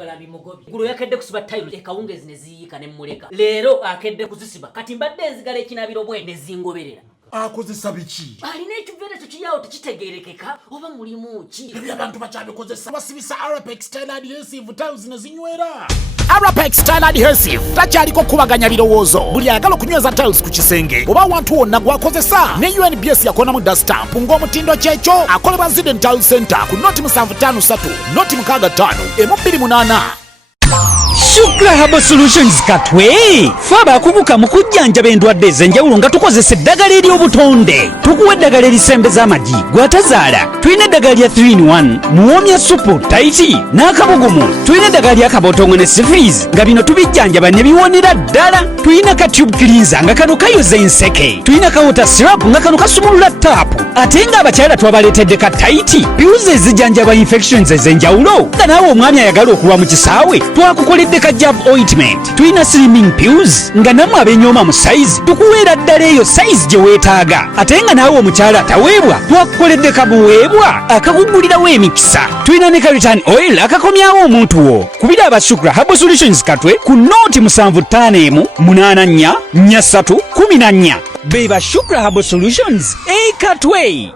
Galambi mugobi gulo yakedde kusiba tayiro ekawungezi ne ziyika ne muleka leero akedde kuzisiba kati mbadde enzigala ekinabiro bwe ne zingoberera akozesa biki alina ekiveera kyo kiyawo tekitegeerekeka oba mulimu ki ebyo abantu bakyabikozesa basibisa Arapex Style Adhesive tiles ne zinywera Arapex Style Adhesive takyaliko kubaganya birowoozo buli ayagala okunyweza tiles ku kisenge oba awantu wonna gwakozesa ne UNBS yakonamu dastamp ng'omutindo kyekyo akolebwa Zident Tile Center ku noti 753 noti 65 28 Shukra Herbal Solutions Katwe faba akubuka mu kujjanjaba endwadde ez'enjawulo nga tukozesa eddagala ery'obutonde tukuwa eddagala erisembeza amagi gwatazaala tulina eddagala lya 3-in-1 muwoomya supu taiti n'akabugumu tulina eddagala lya kabootongo ne syphilis nga bino tubijjanjaba ne biwonera ddala tulina ka tube cleanser nga kano kayoza enseke tulina ka water syrup nga kano kasumulula taapu ate ng'abakyala twabaleetedde ka taiti piuzi ezijjanjaba infections ez'enjawulo nga naawe omwami ayagala okulwa mu kisaawe twakukoledde ka jab ointment tulina slimming pills nga namwe abenyooma mu size tukuweera ddala eyo size gye weetaaga ate nga naawe omukyala ataweebwa twakukoledde kabuweebwa akakugulirawo emikisa tulina ne ka return oil akakomyawo omuntu wo kubira abasukra Herbal Solutions Katwe ku nooti 751844314 beba Shukra Herbal Solutions Katwe.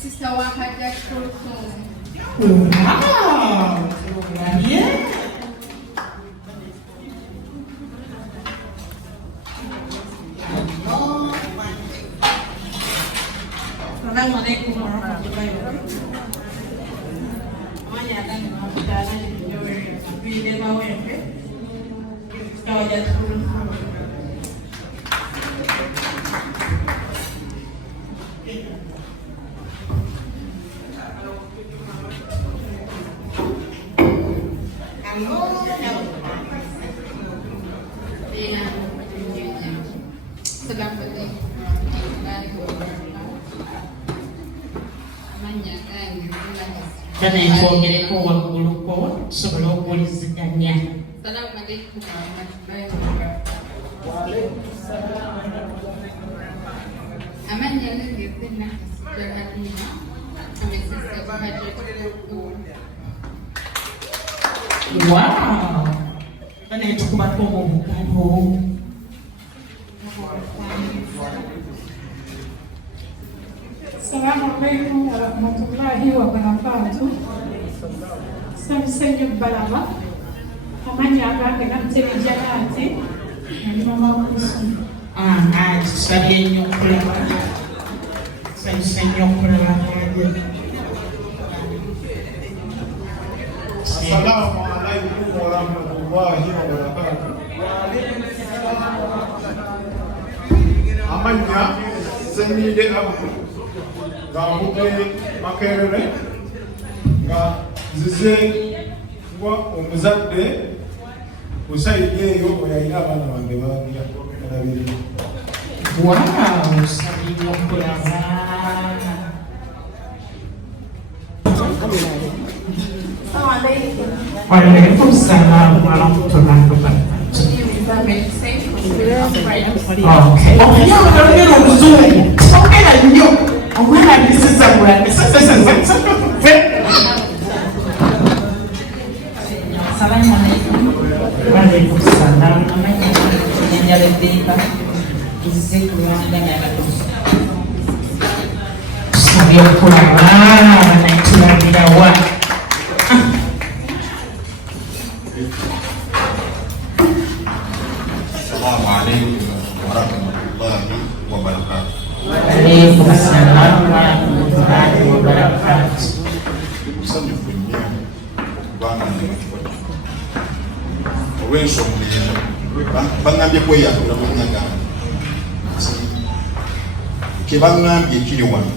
Sister Wahada Kulthum. Wow! Yeah. Assalamualaikum warahmatullahi wabarakatuh. Amanya dan mafutana nyowe bide mawewe. Kawaja Kulthum. Dana yitwogereko wagguluko tusobole okuwuliziganya. Assalamu alaikum warahmatullahi wabarakatuh. Amanya ngeze nakasijalina amesisa bahajatu. Wow! Dana yitukubako mu bugalo. Assalamu alaikum warahmatullahi wabarakatuh. Samsenyu balama. Amanya agange namutebejja nti mama kusu. tusabye nnyo okulaba sanyusa nnyo okulaba Assalamu alaikum warahmatullahi wabarakatuh. Amanya Senide Abu nga mbuke Makerere nga zize ngwa omuzadde usayide eyo oyayina abaana bange bagira balabire. Wow, sabye nnyo okulaba. Waalaikum salam warahmatullahi wabarakatuh. Okay. Olugero oluzungu. Ogera nnyo. Omwana ndisiza bulane. Assalamu alaikum. Waalaikum salam. Amanya njala eddiika. Tuzze kulwanga n'abatuufu. Tusabye okulaba banatulabira wa. Assalamu alaikum warahmatullahi wabarakatuh. Waalaikum salam warahmatullahi wabarakatuh. Musanyufu nnyo kubanga ndikubona olw'ensonga ezo baŋŋambye kweyambula mu nnyagano ke baŋŋambye ekiri wano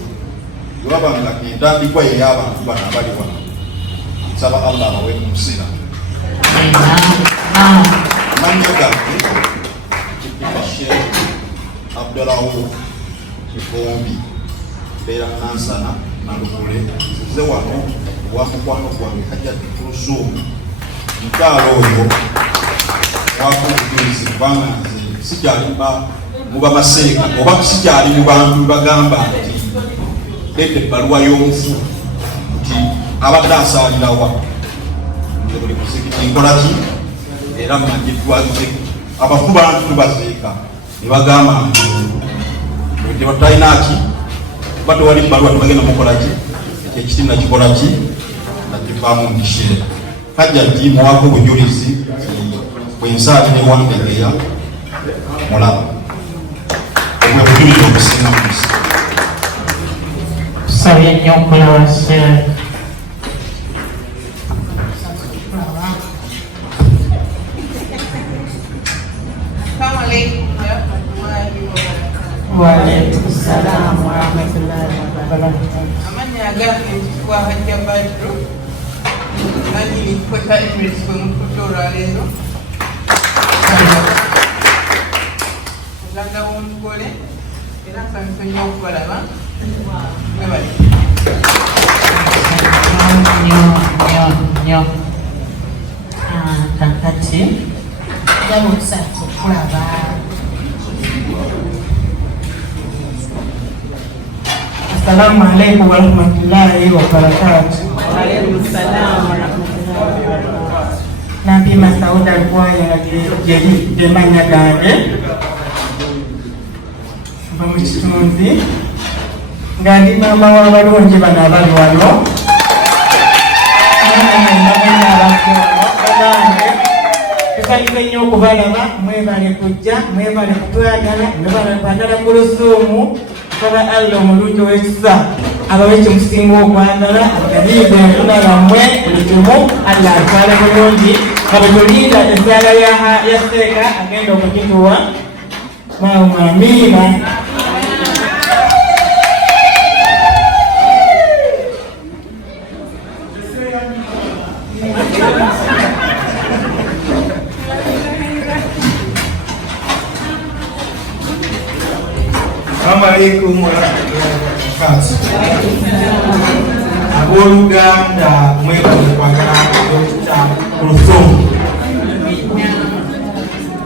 lwaba nga entandikwa y'ey'abantu bano abali wano nsaba Allah abawe ku musira amannya gange Sheikh Kifombi mbeera Nansana Nalugule nze wano wa mukwano gwange Hajjati Kulthum mukyalo oyo wakubujulizi kubanga nze sikyali muba maseeka oba sikyali mu bantu bagamba nti leta ebbaluwa y'omufu nti abadde asaalirawa nze buli musikiti nkolaki era mmanyiddwa abafu bantu tubazeeka ne bagamba nti tebatalina ki kuba tewali bbaluwa tebagenda mukolaki ekiti nakikolaki nakivaamu ndisheera Hajjati muwako obujulizi bwensaalira ewandegeya mulaba obwe bujulizi obusinga mu nsi. Tusabye nnyo okulaba Sheikh. Waalaikum salam warahmatullahi wabarakatuh. Amanya gange kwa Hajja Badru nani nipota Emirates kwa mkutora lero Uganda w'omugole era nsanyusa nnyo okubalaba mwebale nnyo kakati gaba okusatu okulaba Assalamu alaikum warahmatullahi wabarakatuh. Waalaikum salam warahmatullahi wabarakatuh. Nabi Masauda Kwaya Jeri Demanya Gade Bamuchitunzi Ngandi mama w'abalungi bano abali wano tusanyusa nnyo okubalaba mwebale kujja mwebale kutwagala mwebale kwagala Kulthum kola Allah omulungi ow'ekisa abawe ekimusinga okwagala agaliize enfuna yammwe buli kimu Allah atwale bulungi nga bwe tulinda essaala ya Sheikh agenda okugituwa amiina. Assalamu alaikum warahmatullahi wabarakatuh. Abooluganda mwebale kwagala Dr. Kulthum.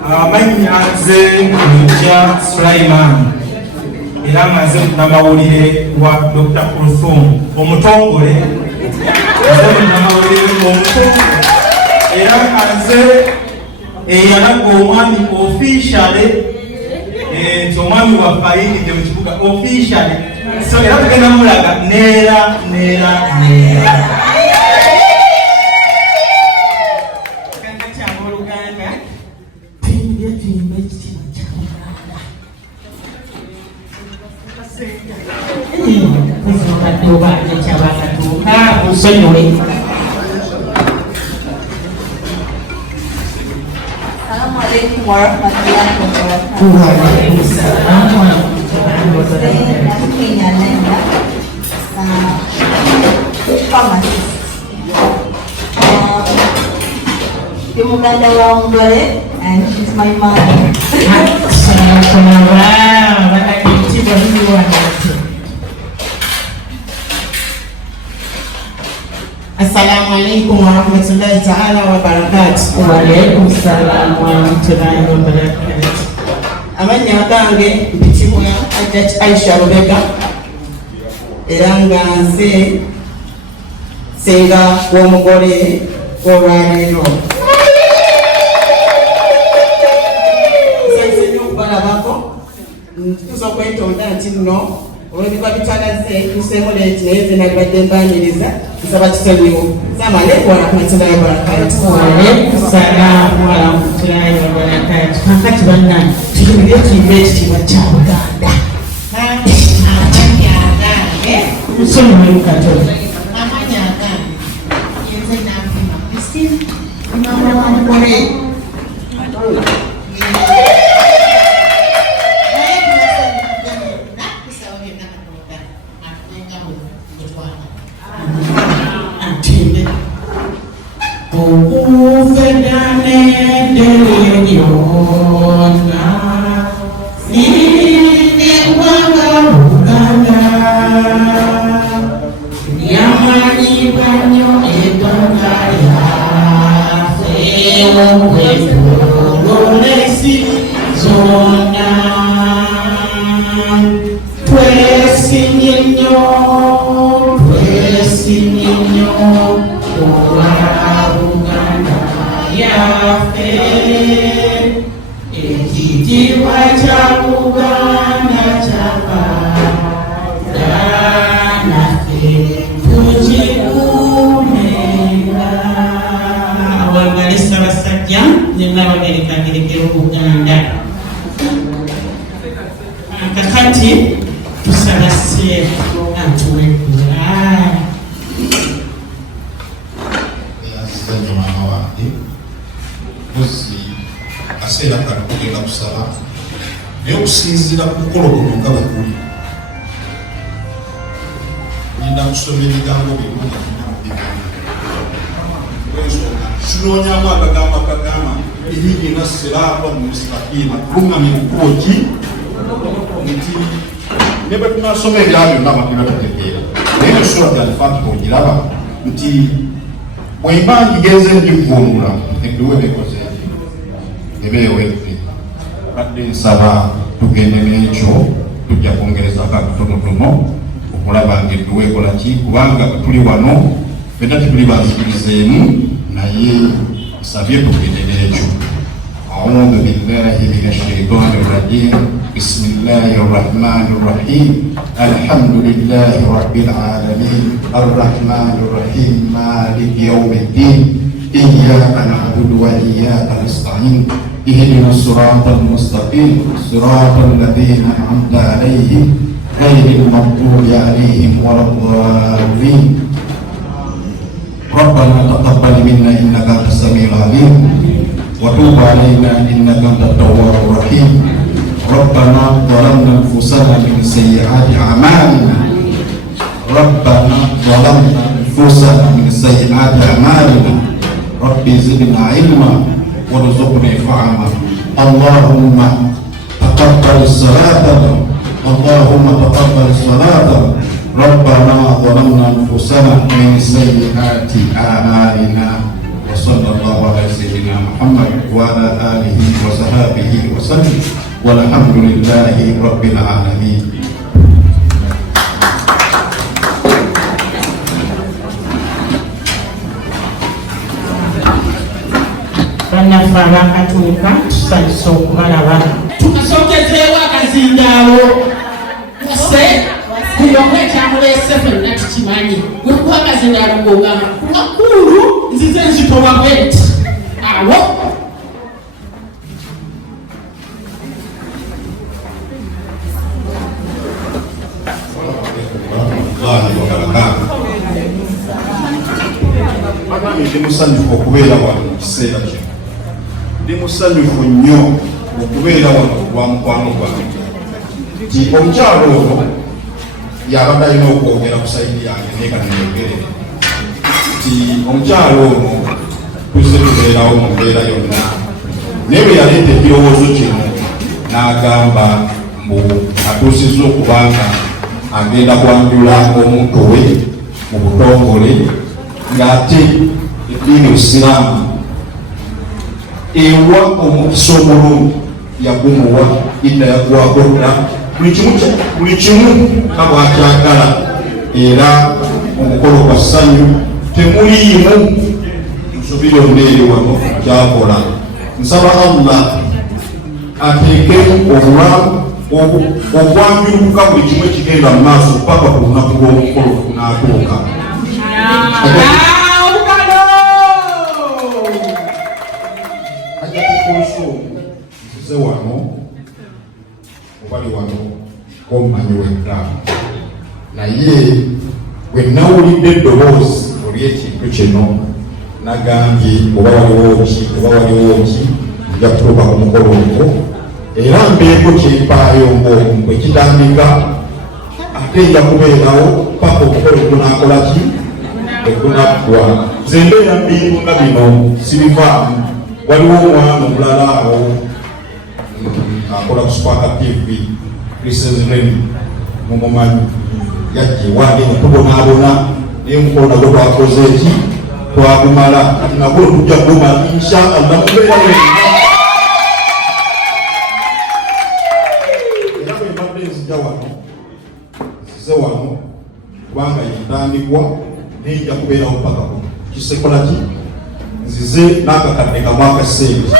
Amannya nze Mujja Sulaiman era maze namawulire wa Dr. Kulthum omutongole namawulire omutongole era nze eyalaga omwami officially nti omwami waffe ayingidde mu kibuga officially so era tugenda mulaga neera kanga kyabooluganda tuyimbe ekitiibwa kya Uganda we. Assalamu alaikum warahmatullahi wabarakatuh. Waalaikumsalam warahmatullahi wabarakatuh. Kenya Lenda, pharmacist. Muganda wa Mugole, and she's my mother. Assalamu alaikum warahmatullahi ta'ala wabarakatuh. Wa alaikum salam warahmatullahi wabarakatuh. Amanya gange bitibwa Hajjat Aisha Rubega era nga nze senga w'omugole olwaleero. Nze okubalabako ntukuza okwetonda nti nno olw'ebiba bitalaze tuseemu leeti naye nze nalibadde mbaniriza nsaba kisonyiwo. Assalamu alaikum warahmatullahi wabarakatuh. Wa alaikum salam warahmatullahi wabarakatuh. Kakati bannange tuyimire tuyimbe ekitiibwa kya Buganda. Amanya agange musonyiwe katono. Amanya agange yenze nampima Christine mama wa mugole. Kakati tusabase atuwekula yazanye mwana wange kozi aseera kano kugenda kusaba naye okusinziira ku mukolo guno nga bwe guli ngenda kusoma ebigambo birungi kinonyamu akagamba kagamba ihigina sirata mustaqima kulungamya ekkubo ki nti ne bwe tunasoma ebirala byonna abantu batategeera naye nesura byalifatiha ogiraba nti bwemba ngigenze ndikuwungula ebbiwe bikoze ebeewedde kadde nsaba tugende n'ekyo tujja kwongerezako akatonotono okulaba nga ebbiwe ekola ki kubanga tuli wano fenna tetuli banzikirizeemu naye nsabye tugende n'ekyo. أعوذ بالله من الشيطان الرجيم بسم الله الرحمن الرحيم الحمد لله رب العالمين الرحمن الرحيم مالك يوم الدين إياك نعبد وإياك نستعين اهدنا الصراط المستقيم صراط الذين أنعمت عليهم غير المغضوب عليهم ولا الضالين ربنا تقبل منا إنك أنت السميع العليم وتوب علينا إنك أنت التواب الرحيم ربنا ظلمنا أنفسنا من سيئات أعمالنا ربنا ظلمنا أنفسنا من سيئات أعمالنا ربي زدنا علما وارزقنا فهما اللهم تقبل صلاتنا اللهم تقبل صلاتنا ربنا ظلمنا أنفسنا من سيئات أعمالنا وصلى الله على سيدنا محمد وعلى آله وصحبه وسلم والحمد لله رب العالمين. bannaffe abakatuuka tusanyusa okubalaba tukasokezeewo akazindaalo kase kuyomu ekyamuleese fenna tukimanyi wekuba akazindaalo ng'ogamba wakulu nzize nzitowa bwenti awo الله وبركاته. ndi musanyufu okubeera wano mu kiseera kino. Ndi musanyufu nnyo okubeera wano olwa mukwano gwange. Nti omukyalo ono yabadde alina okwogera ku sayidi yange naye kati nayogere. Nti omukyalo ono tuzze tubeerawo mu mbeera yonna. Naye bwe yaleeta ekirowoozo kino n'agamba mbu atuusizza okubanga agenda kwanjula omuntu we mu butongole ng'ate eddiini Busiraamu ewa omukisa omulungi yagumuwa idda yagwako dda buli kimu nga bw'akyagala era omukolo gwa ssanyu temuliimu nsobi yonna eri wano kyakola. Nsaba Allah ateekemu obulamu okwanjulukuka buli kimu ekigenda mu maaso paka ku lunaku lw'omukolo kunaatuuka. Nzize wano obali wano kommanyi wekka naye bwe nawulidde eddoboozi olw'ekintu kino nagambye oba waliwo ki nja kutuuka ku mukolo ogwo era mbeeko kyempaayo ng'omu ekitandika ate nja kubeerawo paka omukolo gunakola ki egunaggwa. Nze mbeera mbintu nga bino sibivaamu. Waliwo omwana omulala awo akola ku Spark TV Christmas mumumanyi yajja ewange nga tubonaabona naye omukolo nagwo twakoze eki twagumala kati nagwo tujja kugumala inshallah mubeera era bwe mbadde nzija wano nzize wano kubanga yentandikwa naye nja kubeerawo paka kisekola ki nzize n'akakadde kamu akaseera.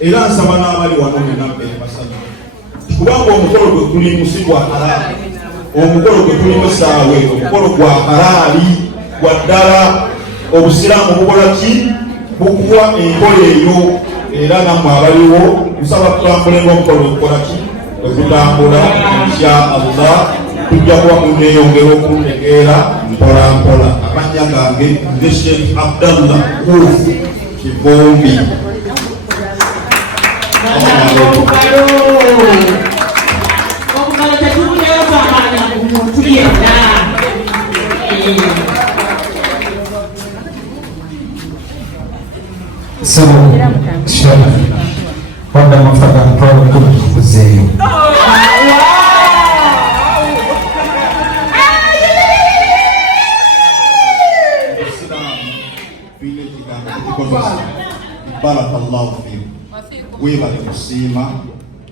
Era nsaba n'abali wano mwenna mbeere basanyufu kubanga omukolo gwe gulimu si gwa halaali. Omukolo gwe gulimu essaawa ezo omukolo gwa halaali gwa ddala. Obusiraamu bukola ki? Bukuwa enkola eyo era nammwe abaliwo nsaba tutambule ng'omukolo gwe gukola ki? Bwe gutambula insha Allah tujja kuba muneeyongera okuntegeera mpola mpola. Amannya gange nze Sheikh Abdallah Kivumbi. So, Sheikh, wanda mafuta kwa kuzeyo. Barakallahu fiikum. Webale kusiima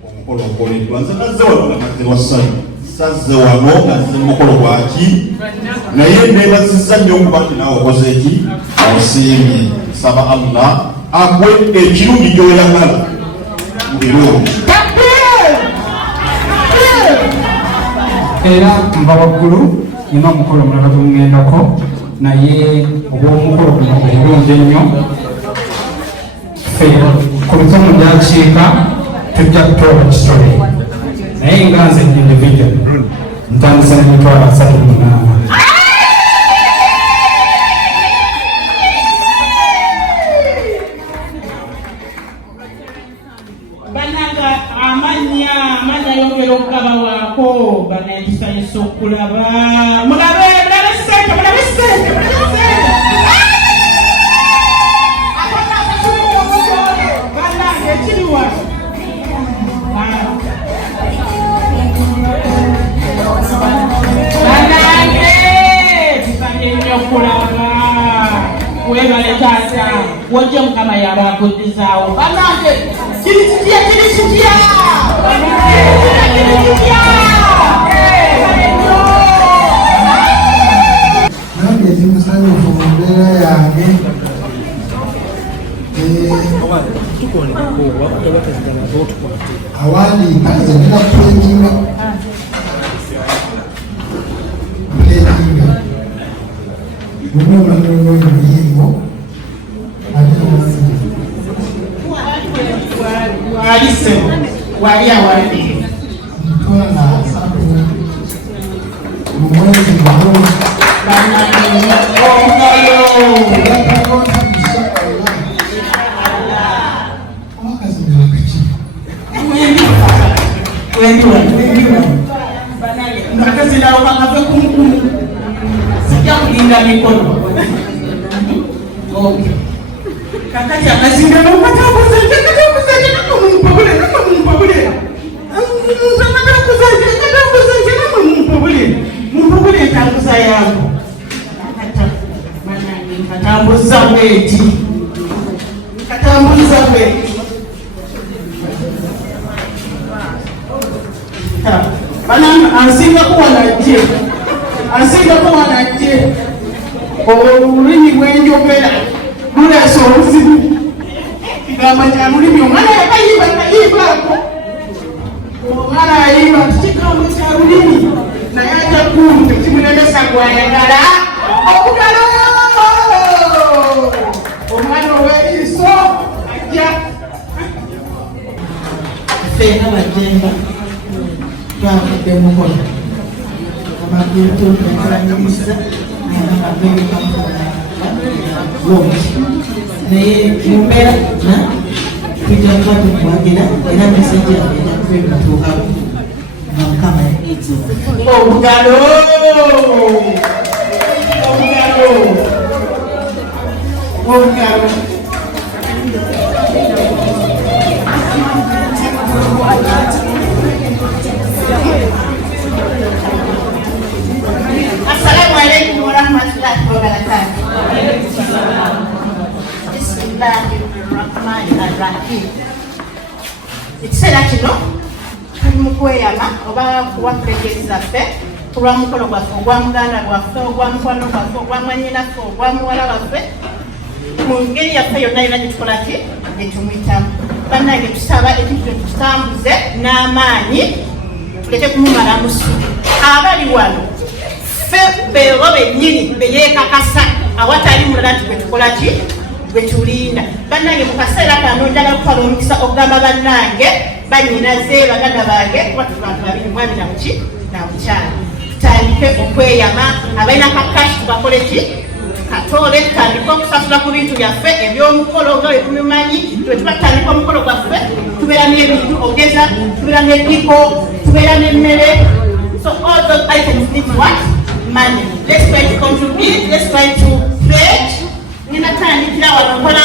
omukolo okoleddwa. Nze nazze wano nga nazze wassanyu sazze wano nga nze mukolo gwaki naye neebazizza nnyo okuba nti naawe okoze eki osiimye. Saba Allah akwe ekirungi gy'oyagala mu birungi. Era nva waggulu nina omukolo omulala gwe ŋŋendako naye ogw'omukolo guno obulungi ennyo. Kulthum gy'akiika tujja kutoola kitole naye nga nze individual ntandisa n'emitwalo 38. Bannanga amannya yongera okugabawaako banayisanyusa okulaba mulabe ssente webale taata wojja mukama yaba akuddizaawo awali kazi nenda playing mwenye hivyo walia wali mtwana mwezi mmoja kulinda mikono. Okay. Kakati akazinda na matabuza mpabule tanguza yangu katambuza weti bana ansinga kuwa na je olulimi lwenjogera luleesa obuzibu kigamba kya lulimi omwana yakayibaako omwana ayiba kikigambo kya lulimi naye ate kulu tekimulemesa gwayagala okugalo omwana ow'eriiso ajja feena bajemba twavudde mukola amagulu tunakalanyiriza naye mumbeera tujja kuba tukwagira era mesajja ejja kubituukamu nga mukama obugalo Assalamu alaikum warahmatullahi wabarakatuh. Bismillahirrahmanirrahim. Ekiseera kino tuli mu kweyama oba kuwakulegereza ffe kulwa mukolo gwaffe ogwa muganda gwaffe ogwa mukwano gwaffe ogwa mwannyinaffe ogwa muwala waffe mu ngeri yaffe yonna yonna gyetukola ki gyetumuyitamu. Bannange tusaba ekintu tutambuze n'amaanyi tuleke kumumala musu abali wano beero bennyini beyeekakasa awatali mulala nti bwetukola ki bwetulinda. Bannange mu kaseera kano njagala kukola omukisa okugamba bannange bannyinaze baganda bange kuba tubantu babiri mwami namukyala tutandike okweyama abalina kakashi tubakole ki tukatole tutandike okusasula ku bintu byaffe ebyomukolo nga wetumimanyi twetuba tutandika omukolo gwaffe tubeera n'ebintu ogeza tubeera n'eddiko tubeera n'emmere. So all those items need what? Money. Let's try to contribute, let's try to pledge. Nina tandikira wano mpola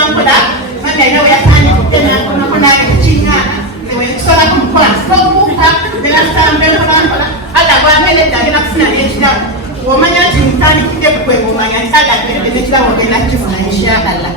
manga ina weyatandika okutema ekinyana newetusobola kumukola sokuuka negasambera mpola aga gwamere agenda kufuna n'ekirabo womanya nti mutandikidde kukwega omanya nti agagende n'ekirabo ogenda kukifuna inshallah.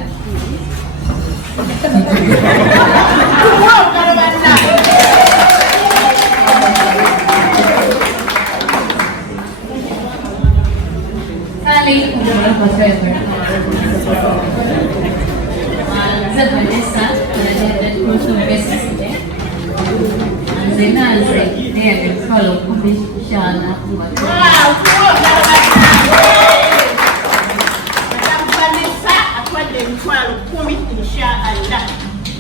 Vanessa, the Kulthum business today. And then I say, there they follow Inshallah. Vanessa, atwadde emitwalo 10 inshallah.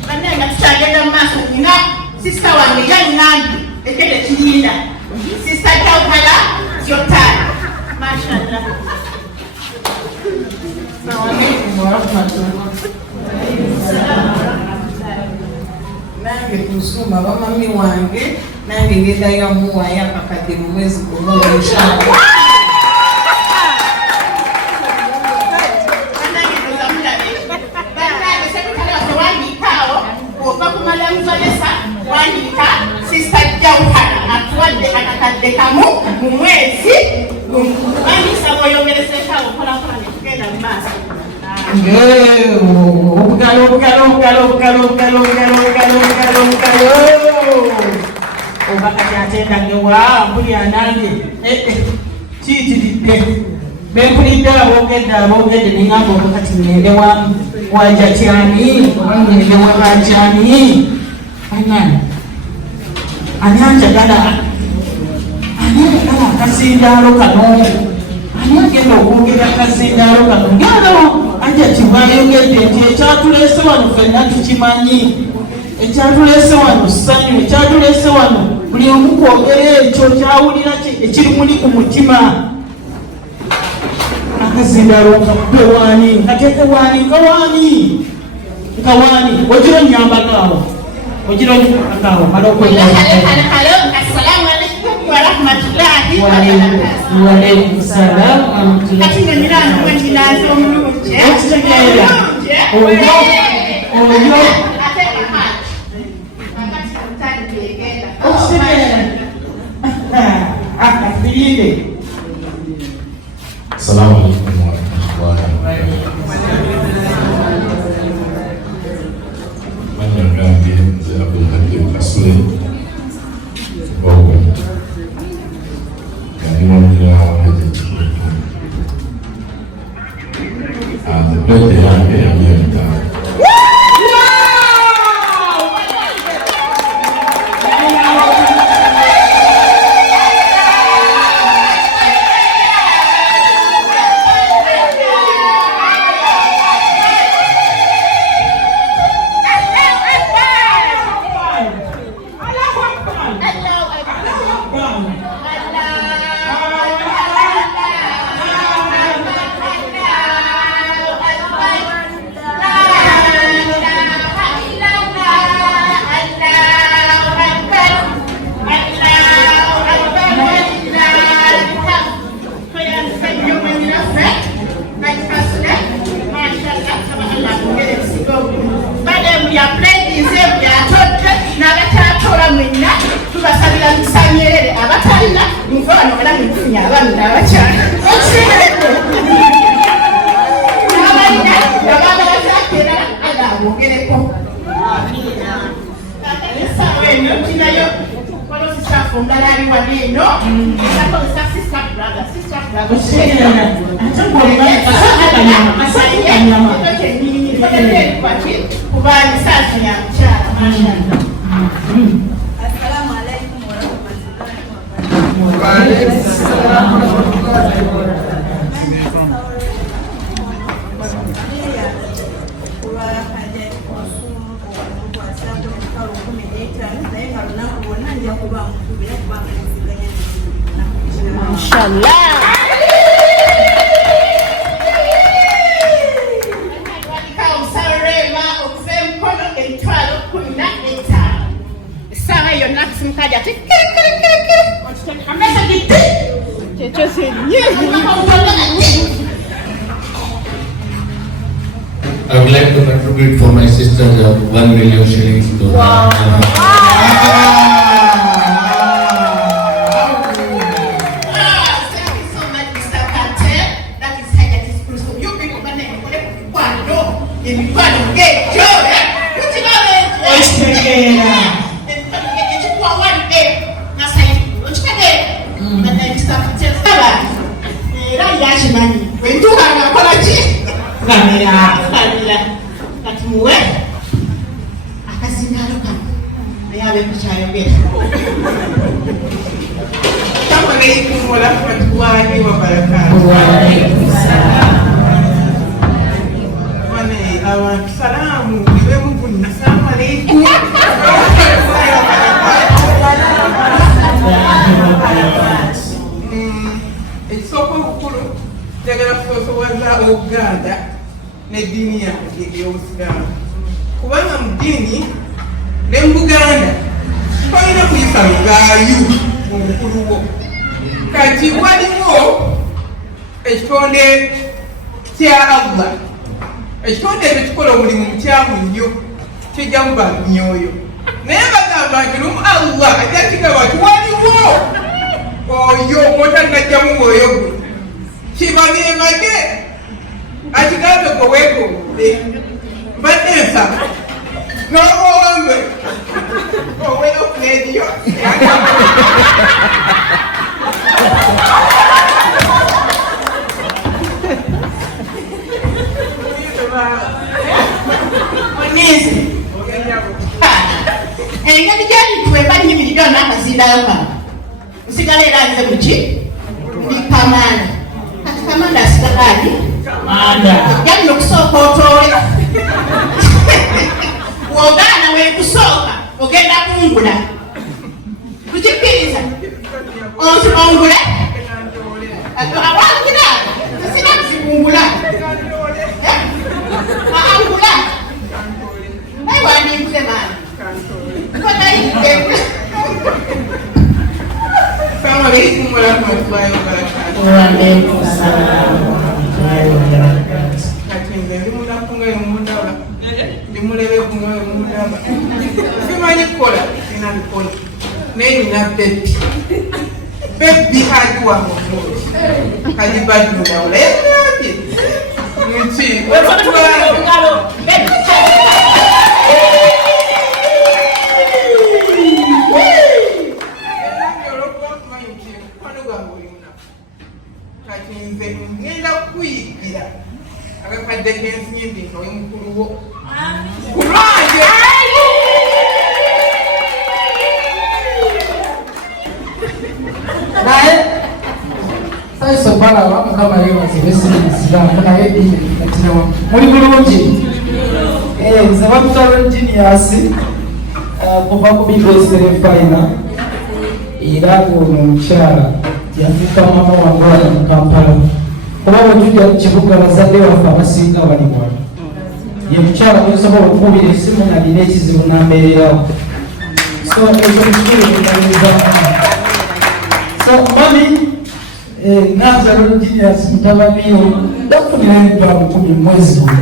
Bannange tutagenda mu maaso nina sister wange yanyange ekere kirinda. Sister Kaupala, it's your time. Mashallah. Nange kusuma bamami wange nange ngendayo muwaya akakadde mu mwezi gumu inshallah. Wandika sister Jauhara atwadde akakadde kamu mu mwezi wandisa bw'oyongereseka okola nekugenda mu maaso. Obakati atendage wa mpulira nange kiyitiridde bempulidde aboogedde ningamba obakati ngende wajatyani oba ngende wabatyani anani ani anjagala akazindaalo kano ani agenda okwogera akazindaalo kano ngalo ajati bayogedde nti ekyatulese wano fenna tukimanyi ekyatulese wano ssanyu ekyatulese wano buli omu kwogera ekyo kyawulira ekiri muli ku mutima akazindaalo nkabbe waani nkateeke waani nkawaani ogira onyambakaawo ogira onyambakaawo mala Waalaikum salaam wa rahmatullahi. Katika milango wetu lazima mluje. Oyo. Assalamu alaikum warahmatullahi wabarakatuh. Kasuku. I would like to contribute for my sisters 1 million shillings to Wow. Achigabe kwa weko. Mbadesa. No wonge. Kwa weko kwedio. Onese. Engeri gyali tweba nnyimirirwa n'akazindayoka. Nsigala era nze muki? Ndi kamanda. Kati kamanda asigala ali? Kamanda. Gyali okusooka otoole. W'ogaana weekusooka ogenda kungula. Tukikkiriza? Ongula? Awangula? Sina kuzikungula. Awangula? Naye wandinkule maani. Assalamu alaikum warahmatullahi wabarakatuh. Wa alaikum salaam warahmatullahi wabarakatuh. Kati nze ndi munakunga y'omundaba. Ndi mulebe kunga y'omundaba. Simanyi kukola, sina bikola. Naye nina bebi. Bebi hajiwa mulungi. Hajibaddu ndawula. Yabye. Nki. Kati nze ngenda kukuyigira akakadde kensimbi nga we mukulu wo kulwanje naye saiso balawa mukama yewazibesinisilamu naye dinatinawa muli bulungi nze bakutalo genius kuva ku bibesiterefina era ono omukyala yafuuka mama wange wali mu Kampala kuba bwetujja mu kibuga bazadde waffe abasinga bali wano ye mukyala gwesobola okukubira essimu nalina ekizibu n'ambeererawo so ekyo kikulu ekitaliza so mami nazalo genius mutabaniyo dafunirayo eddwala 10 mwezi guno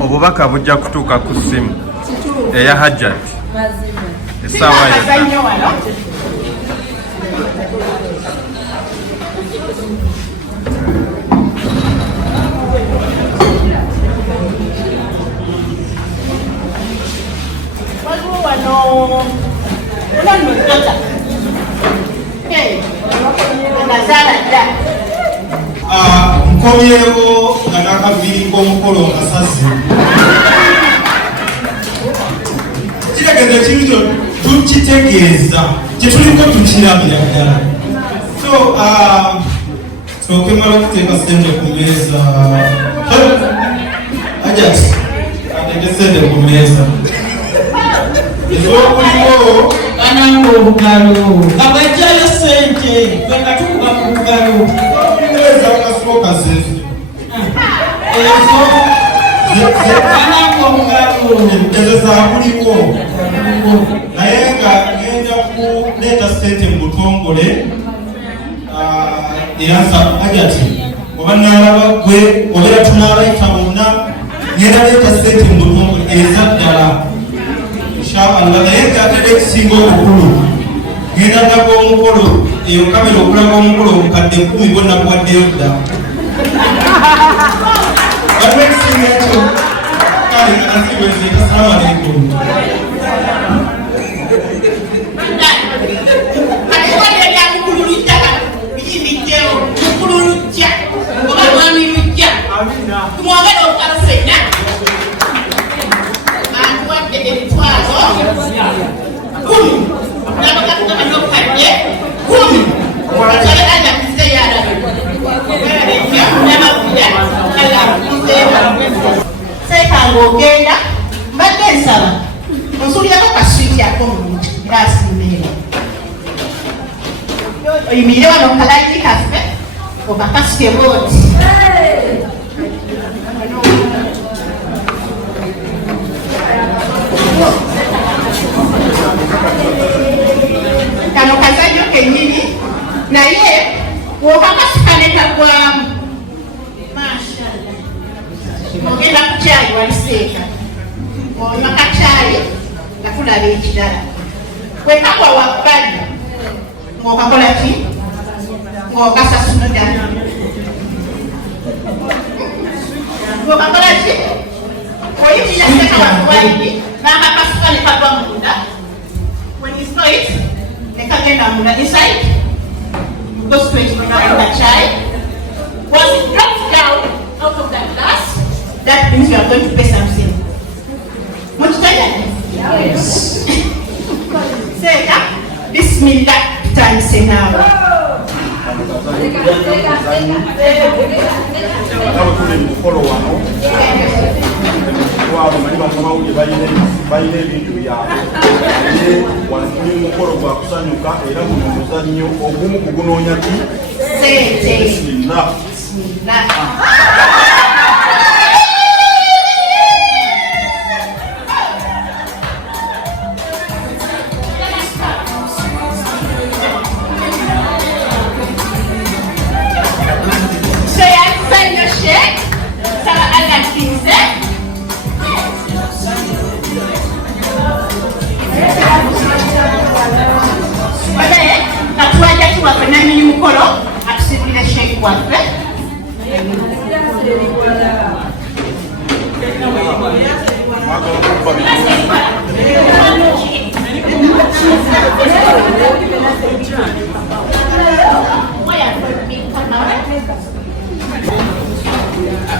obubaka bujja kutuuka ku ssimu eya Hajjat essaawa nkomyewo nga nakaviri k'omukolo nkasazze kiregedde ekintu tukitegeeza kyetuliko tukirabira ddala so okemala okuteeka sente ku meeza Hajjat ateke sente ku meeza ez'okuliko bananga obugalo nga bajjayo sente nga tukuba ku bugalo eza akasooka zeezo ezo bananga obugalo ezo zaakuliko naye nga ngenda kuleeta sente mu butongole era Hajjati oba naalaba gwe obeera tunaabayita bonna ngenda leeta sente mu butongole eza ddala inshallah naye ngaatera ekisinga obukulu ngenda ndaga omukolo eyo kamera okulaga omukolo obukadde 10 bonna kuwaddeyo dda baliwo ekisinga ekyo kale nga nasiwezeeka salamu alaikum kumwagala okukalusenya atuwadde emitwalo 10 nabakatugaba nokadde 10 atale aja kuzeyalabe namawulira sekanga ogenda mbadde nsaba onsuulirako kaswiti ako mulungi grasimbeera oyimire wano kalaini kaffe okakasuke booti. Kano kazanyo kenyini naye wokakasuka ne kagwamu. Ogenda ku kyayi waliseeka onywa kakyayi nga tulaba ekirala bwekagwa wabbali ng'okakola ki ng'okasasula ng'okakola ki oyingira seeka wakubaliri n'akakasuka ne kagwa munda when you saw it ne kagenda munda inside go straight to the chai. Once it drops down out of that glass, that means you are going to pay something. Much tired? Yes. Say, Bismillah, time say now. Bayina ebintu byabwe wanakuli mukolo gwa kusanyuka era guno omuzannyo ogumu kugunoonya ki Bismillah. Sheikh, Sara Al-Kintu. Natuwaja tuwaffe n'amini mukolo atusibire Sheikh waffe.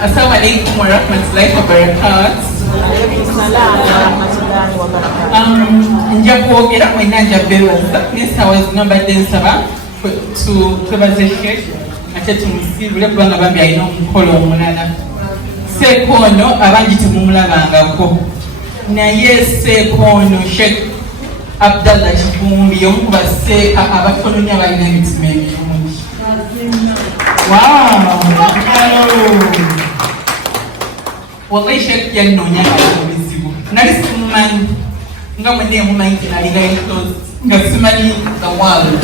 Assalamu alaikum wa rahmatullahi wa barakatuh. Nja kwogera mwena nja bebaza Mr. wazinombadde nsaba twebaze Sheikh ate tumusibule kubanga bambi alina omukolo omulala. Seeko ono abangi temumulabangako naye seeko ono Sheikh Abdallah Kibumbi y'omu ku baseeka abatono nnyo abalina emitima emirungi. Wallahi Sheikh yannonya abazibu nali simumanyi nga mwene mumanyi nali close nga simanyi the world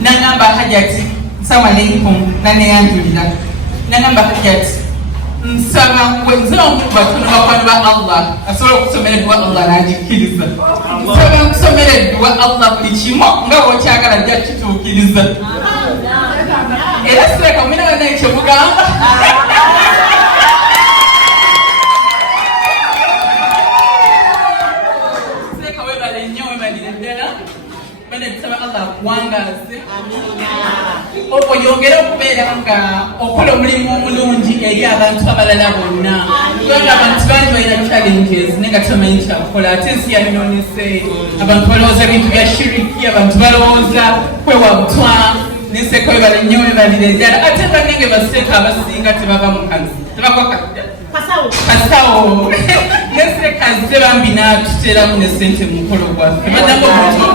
nangamba hajati nsaba alaikum naneyanjulira nangamba hajati nsaba wenzira omubatono bakwano ba Allah asobola okusomera edduwa Allah n'agikkiriza nsaba nkusomera edduwa Allah buli kimu nga bw'okyagala jja kituukiriza era sireka mwena wena ekyo mugamba wangaze okuyongera okubeera nga okola omulimu omulungi eri abantu abalala bonna kubanga abantu bangi balina challenges naye nga tamanyi kyakukola ate ensi yabinonese abantu balowooza ebintu bya shiriki abantu balowooza kwewabutwa neseka webala nnyo webalire ddala ate bannenge baseeka abasinga tebava mu kazi tebagwa kasawo neseka ze bambi n'atuteramu ne ssente mu mukolo gwaffe baddamu omuntu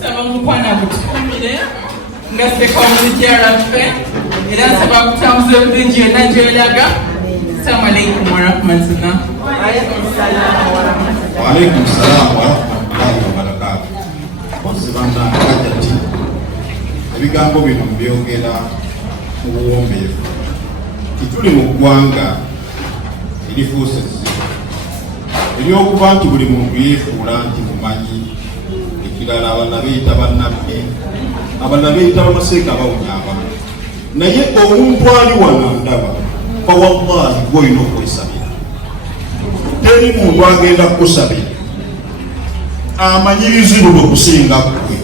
saba mukwana kutukumire nga seka omukyalaffe era nsaba kutambuza obulungi yonna gyolaga. Assalamu alaikum warahmatullah. Waalaikum salaam warahmatullahi wabarakatuh. Wansibanda hajati ebigambo bino mbyogera mu buwombeefu tituli mu ggwanga erifuuse zzibu eryokuba nti buli muntu yeefuula nti mumanyi ekirala abalala beeyita bannabbi abalala beeyita bamaseeka abawonya abantu naye omuntu ali wano ndaba fa wallahi gwolina okwesabira teri muntu agenda kukusabira amanyirizi luno okusinga ggwe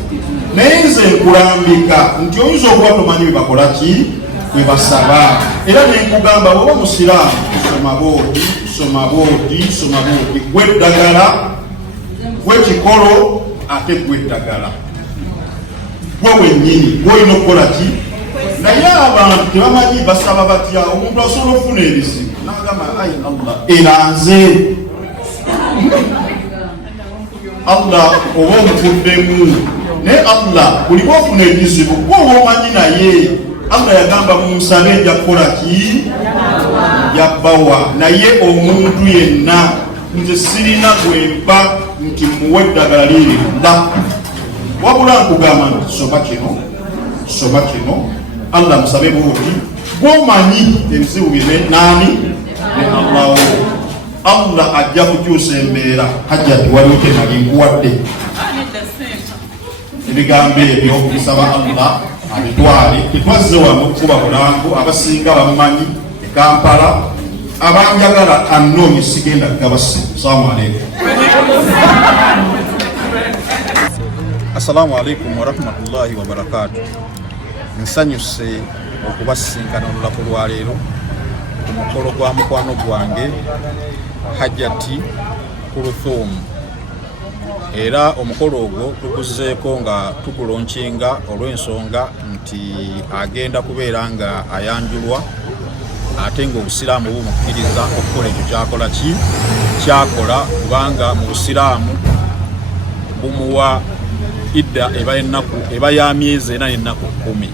naye nze nkulambika nti oyinza okuba tomanyi bwe bakola ki bwe basaba era nenkugamba bwoba musiraamu soma boodi soma bwoti gweddagala gwekikolo ate gweddagala gwe wennyini gwolina okukola ki naye abantu tebamanyi basaba batya omuntu asobola okufuna ebizibu n'agamba ayi allah eranze allah oba omufuddemu naye allah buli bwofuna ebizibu gwe oba omanyi naye allah yagamba munsabe ejja kukola ki yabbawa naye omuntu yenna nze sirina gwempa nti muwe eddagala liri la wabula nkugamba nti soma kino allah musabe bwoti gwomanyi ebizibu bine nani ne allah allah ajja kukyusa embeera hajjati waliwo temali nkuwadde ebigambo ebyo bisaba allah abitwale tetwazze wano kuba bulango abasinga bamumanyi Kampala abanjagala annonye sigenda kugabasimu. Assalamu alaikum. Assalamu alaikum wa rahmatullahi wa barakatuh. Nsanyuse okubasinkana olulako lwa leero ku mukolo gwa mukwano gwange Hajjati Kulthum. Era omukolo ogwo tuguzeeko nga tugulonkinga olw'ensonga nti agenda kubeera nga ayanjulwa ate ng'obusiraamu bumukkiriza okukola ekyo kyakola ki kyakola kubanga mu busiraamu bumuwa idda eba ya myezi 4 n'ennaku 10.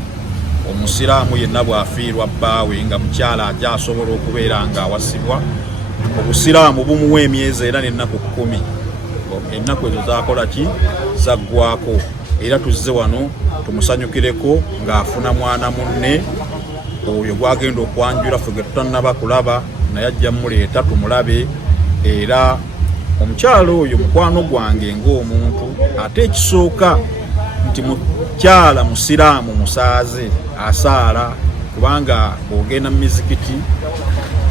Omusiraamu yenna bw'afiirwa bbaawe nga mukyala ajja asobola okubeera nga awasibwa, obusiraamu bumuwa emyezi 4 n'ennaku 10. Ennaku ezo zakola ki zaggwako. Era tuzze wano tumusanyukireko ng'afuna mwana munne oyo gwagenda okwanjula ffe tutannaba kulaba naye ajja muleeta tumulabe. Era omukyala oyo mukwano gwange ng'omuntu ate ekisooka nti mukyala musiraamu musaaze asaala kubanga ogenda mu mizikiti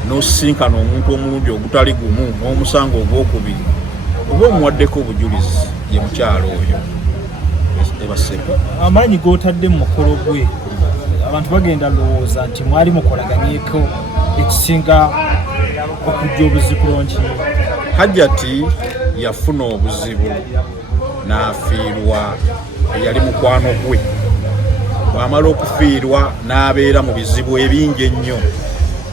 n'osinkana omuntu omulundi ogutali gumu n'omusango ogwokubiri oba omuwaddeko obujulizi ye mukyala oyo. Ebaseko amaanyi g'otadde mu mukolo gwe abantu bagenda lowooza nti mwali mukolaganyeko ekisinga okujja obuzibu nki. Hajjati yafuna obuzibu n'afiirwa eyali mukwano gwe. Bw'amala okufiirwa n'abeera mu bizibu ebingi ennyo.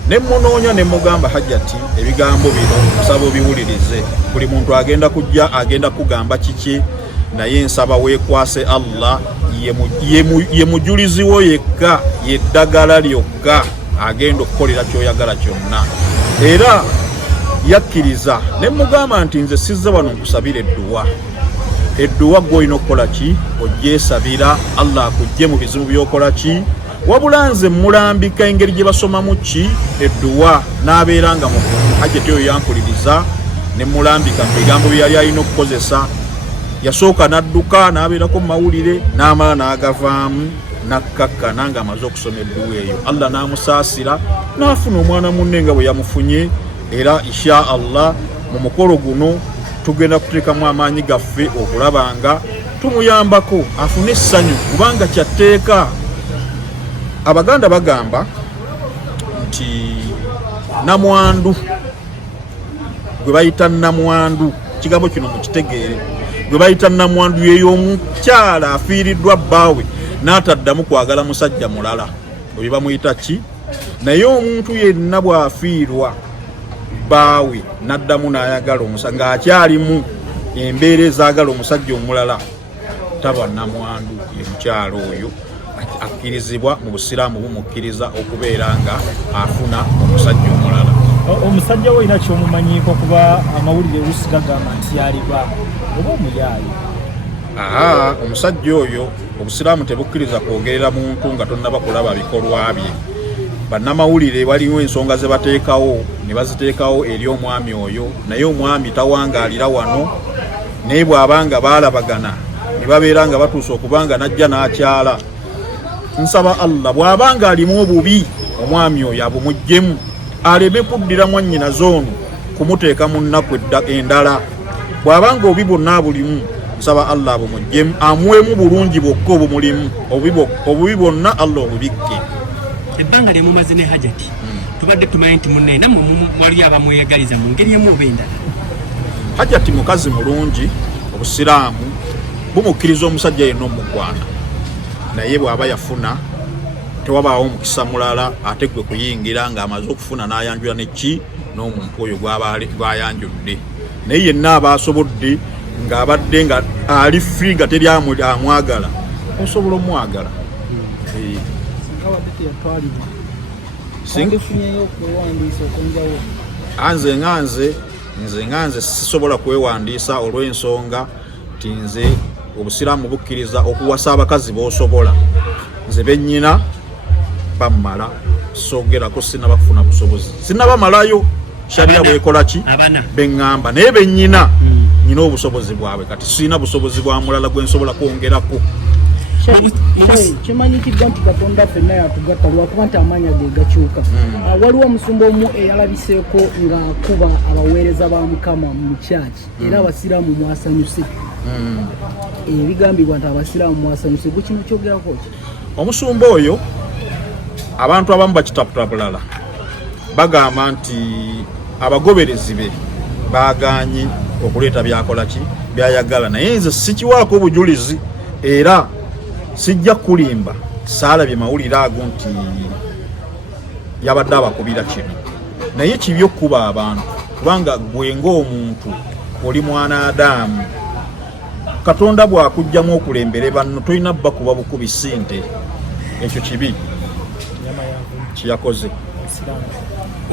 Ne munoonya ne mugamba Hajjati ebigambo bino nsaba biwulirize. Buli muntu agenda kujja agenda kugamba kiki naye nsaba weekwase Allah ye mujulizi wo yekka yeddagala lyokka agenda okukolera kyoyagala kyonna. Era yakkiriza ne mugamba nti nze sizze wano nkusabira edduwa. Edduwa gw'olina okukola ki ogyesabira Allah akujje mu bizibu by'okola ki wabula nze mulambika engeri gye basomamu ki edduwa n'abeera nga mukumu. Hajjati oyo yankuliriza ne mulambika mu bigambo bye yali alina okukozesa. Yasooka n'adduka n'abeerako mu mawulire n'amala n'agavaamu n'akkakkana ng'amaze okusoma edduwa eyo. Allah n'amusaasira n'afuna omwana munne nga bwe yamufunye. Era insha Allah mu mukolo guno tugenda kuteekamu amaanyi gaffe okulaba nga tumuyambako afune essanyu kubanga kyatteeka. Abaganda bagamba nti namwandu gwe bayita namwandu, kigambo kino mukitegeere, gwe bayita namwandu yeyo omukyala afiiriddwa bbaawe n'ataddamu kwagala musajja mulala oyo bamuyita ki. Naye omuntu yenna bw'afiirwa bbaawe n'addamu n'ayagala omusajja ng'akyalimu embeera ezaagala omusajja omulala taba namwandu. Ye mukyala oyo akkirizibwa mu busiraamu bumukkiriza okubeera nga afuna omusajja omulala. Omusajja we olina ky'omumanyiiko kuba amawulire oluusi gagamba nti yaliba oba omuyaayi? Omusajja oyo obusiraamu tebukkiriza kwogerera muntu nga tonnaba kulaba bikolwa bye. Bannamawulire waliwo ensonga ze bateekawo ne baziteekawo eri omwami oyo, naye omwami tawangaalira wano. Naye bw'abanga baalabagana ne babeera nga batuusa okubanga najja n'akyala, nsaba Allah bw'abanga alimu obubi omwami oyo abumuggyemu aleme kuddira mwannyina zoono kumuteeka mu nnaku endala. Bw'abanga obubi bwonna bulimu nsaba Allah abumuggyemu amuwemu bulungi bwokka obumulimu, obubi bwonna Allah obubikke. Ebbanga lye mumaze ne Hajjati tubadde tumanyi nti munne namwe wali abamweyagaliza mu ngeri emu oba endala. Hajjati mukazi mulungi, obusiraamu bumukkiriza omusajja yenna omugwana, naye bw'aba yafuna tewabaawo omukisa mulala ate gwe kuyingira ng'amaze okufuna n'ayanjula neki n'omuntu oyo gw'ayanjudde. Naye yenna aba asobodde ng'abadde nga ali free nga teri amwagala, osobola omwagala. Nze nganze sisobola kwewandiisa olw'ensonga nti nze obusiraamu bukkiriza okuwasa abakazi b'osobola. Nze bennyina bamala sogerako sinaba kufuna busobozi, sinabamalayo sharia bwekola ki beŋŋamba, naye bennyina nyina obusobozi bwabwe, kati sirina busobozi bwa mulala gwe nsobola kwongerako. Kimanyikiddwa nti Katonda ffenna yatugatta lwakuba nti amaanyi ge gakyuka. Waliwo omusumba omu eyalabiseeko ng'akuba abaweereza ba Mukama mu kyaki era abasiraamu mwasanyuse. Ebigambibwa nti abasiraamu mwasanyuse, gwe kino kyogerako ki? Omusumba oyo abantu abamu bakitaputapulala bagamba nti abagoberezi be baaganye okuleeta byakola ki byayagala, naye nze sikiwaako obujulizi era sijja kulimba saalabye mawulire ago nti yabadde abakubira kino, naye kibi okkuba abantu kubanga gwe ng'omuntu oli mwana Adamu. Katonda bw'akugjamu okulembere banno tolina bakuba bukubi ssente, ekyo kibi kiyakoze.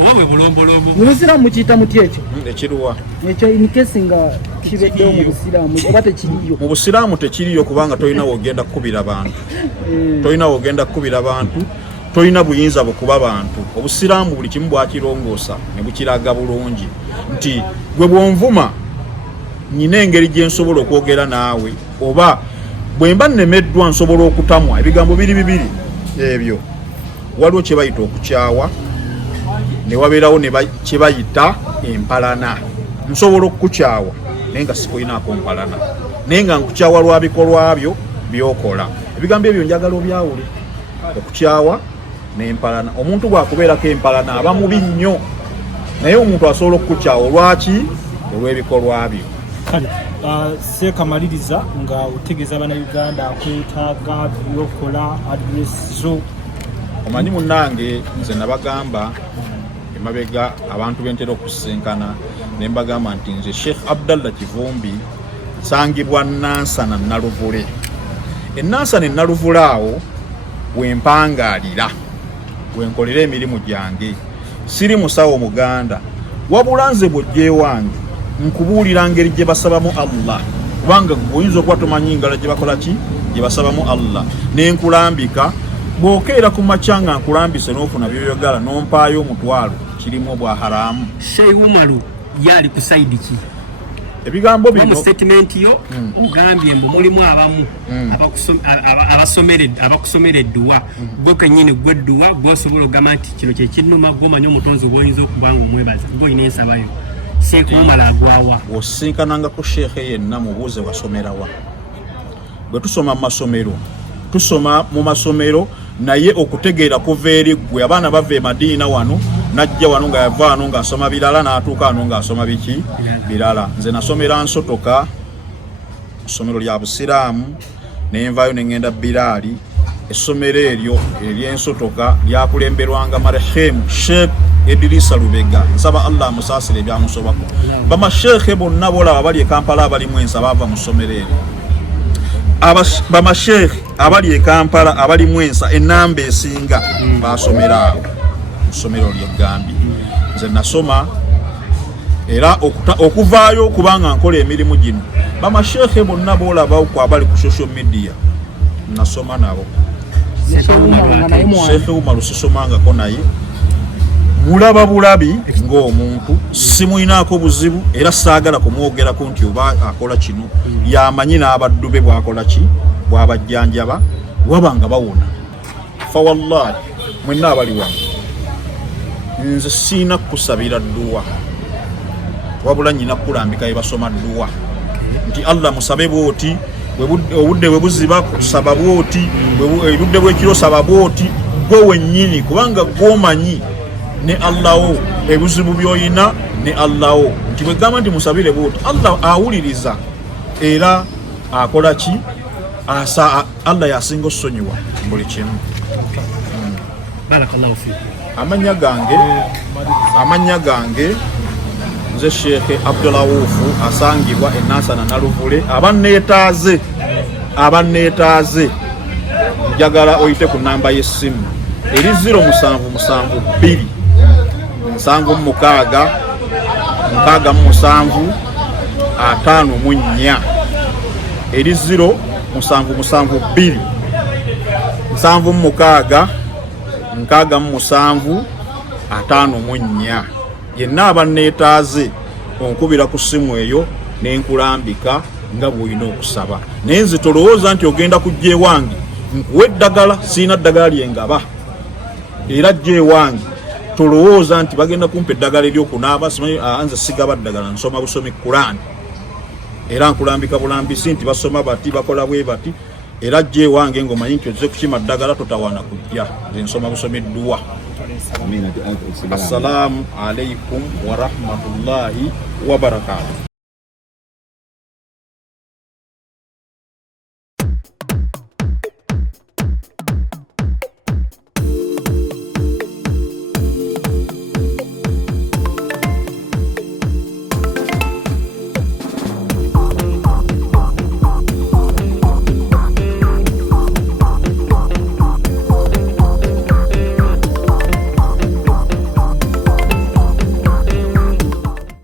Owe bulombolombo Musiraamu mukiyita muti ekyo? Ekiruwa ekyo inkesi nga kibeddewo mu busiraamu oba tekiriyo? Mu busiraamu tekiriyo kubanga tolina wogenda kukubira bantu, tolina wogenda kukubira bantu, tolina buyinza bukuba bantu. Obusiraamu buli kimu bwakirongoosa ne bukiraga bulungi nti gwe bwonvuma nyina engeri gye nsobola okwogera naawe, oba bwe mba nnemeddwa nsobola okutamwa. Ebigambo biri bibiri ebyo, waliwo kye bayita okukyawa ne wabeerawo kye bayita empalana. Nsobola okukukyawa naye nga sikulinaako mpalana, naye nga nkukyawa lwa bikolwa byo byokola. Ebigambo ebyo njagala obyawule, okukyawa n'empalana. Omuntu bw'akubeerako empalana aba mubi nnyo, naye omuntu asobola okukukyawa olwaki? Olw'ebikolwa byo. Kale seeka maliriza nga otegeeza Bannayuganda kwetaaga byokola adresi zo. Omanyi munnange nze nabagamba emabega abantu bentera okusenkana ne mbagamba nti nze Sheikh Abdallah Kivumbi nsangibwa Nansana Naluvule. Enansana Naluvule awo wempangaalira wenkolera emirimu gyange, siri musawo Muganda, wabula nze bw'ojja ewange nkubuulira ngeri gye basabamu Allah, kubanga oyinza okuba tomanyi ngala gye bakola ki, gye basabamu Allah, ne nkulambika. Bw'okeera ku makya nga nkulambise n'ofuna byoyagala n'ompaayo omutwalo, kirimu obwa haramu. Sheikh Umaru yali ku side ki? Ebigambo bino mu statement yo ogambye mbu mulimu abamu abakusomera edduwa, gwe kennyini gwe edduwa gw'osobola ogamba nti kino kye kinnuma, gw'omanyi omutonzi gw'oyinza okuba nga omwebaza, gw'olina ensabayo. Sheikh Umaru agwawa? Osinkanangako Sheikh yenna mubuuze wasomerawa. Bwe tusoma mu masomero, tusoma mu masomero, naye okutegeera kuva eri gwe. Abaana bava e Madiina wano, najja wano nga yava wano ng'asoma birala, n'atuuka wano ng'asoma biki birala. Nze nasomera Nsotoka, essomero lya busiraamu, ne nvayo ne ngenda Biraali. Essomero eryo ery'Ensotoka lyakulemberwanga marehemu Sheikh Idrisa Lubega, nsaba Allah amusaasire ebyamusobako. Bamashekhe bonna bolaba bali e Kampala abalimu ensa bava mu ssomero eryo. Bamashekhe abali e Kampala abalimu ensa ennamba esinga basomera awo mu ssomero ly'Eggambi. Nze nasoma era okuvaayo kubanga nkola emirimu gino. Bamashekhe bonna bolaba ku abali ku social media nasoma nabo. Sheikh Umaru sisomangako naye, mulaba bulabi ng'omuntu, simuyinaako buzibu era saagala kumwogerako nti oba akola kino, yamanyi n'abaddu be bwakola ki, bwabajjanjaba wabanga bawona. Fa wallahi mwenna abali wano nze siina kusabira dduwa, wabula nyina kulambika ebasoma dduwa nti Allah musabe bwoti, obudde bwe buziba kusaba bwoti, obudde bw'ekiro saba bwoti, gwe wennyini, kubanga gw'omanyi ne Allaho, ebuzibu byoyina ne Allaho. Nti bwe gamba nti musabire bw'oti, Allah awuliriza era akola ki? Allah yasinga okusonyiwa buli kimu. Barakallahu fi. Amanya gange nze Sheikh Abdullawufu asangibwa enasana naluvule abaneetaaze njagala oyite ku namba y'essimu eri 0772 776 657 54 eri 0772 776 657 54 yenna abaneetaaze onkubira ku ssimu eyo nenkulambika nga bw'olina okusaba. Naye nze tolowooza nti ogenda kujja ewange nkuwa eddagala siina ddagala lyengaba, era jja ewange tolowooza nti bagenda kumpa eddagala ery'okunaaba. Nze sigaba ddagala, nsoma busomi Qur'an era nkulambika bulambisi nti basoma bati bakola bwe bati, era jja ewange ng'omanyi nti ozze kukima ddagala totawaana kujja. Nze nsoma busomeddwa. Assalamu alaikum wa rahmatullahi wa barakatuh.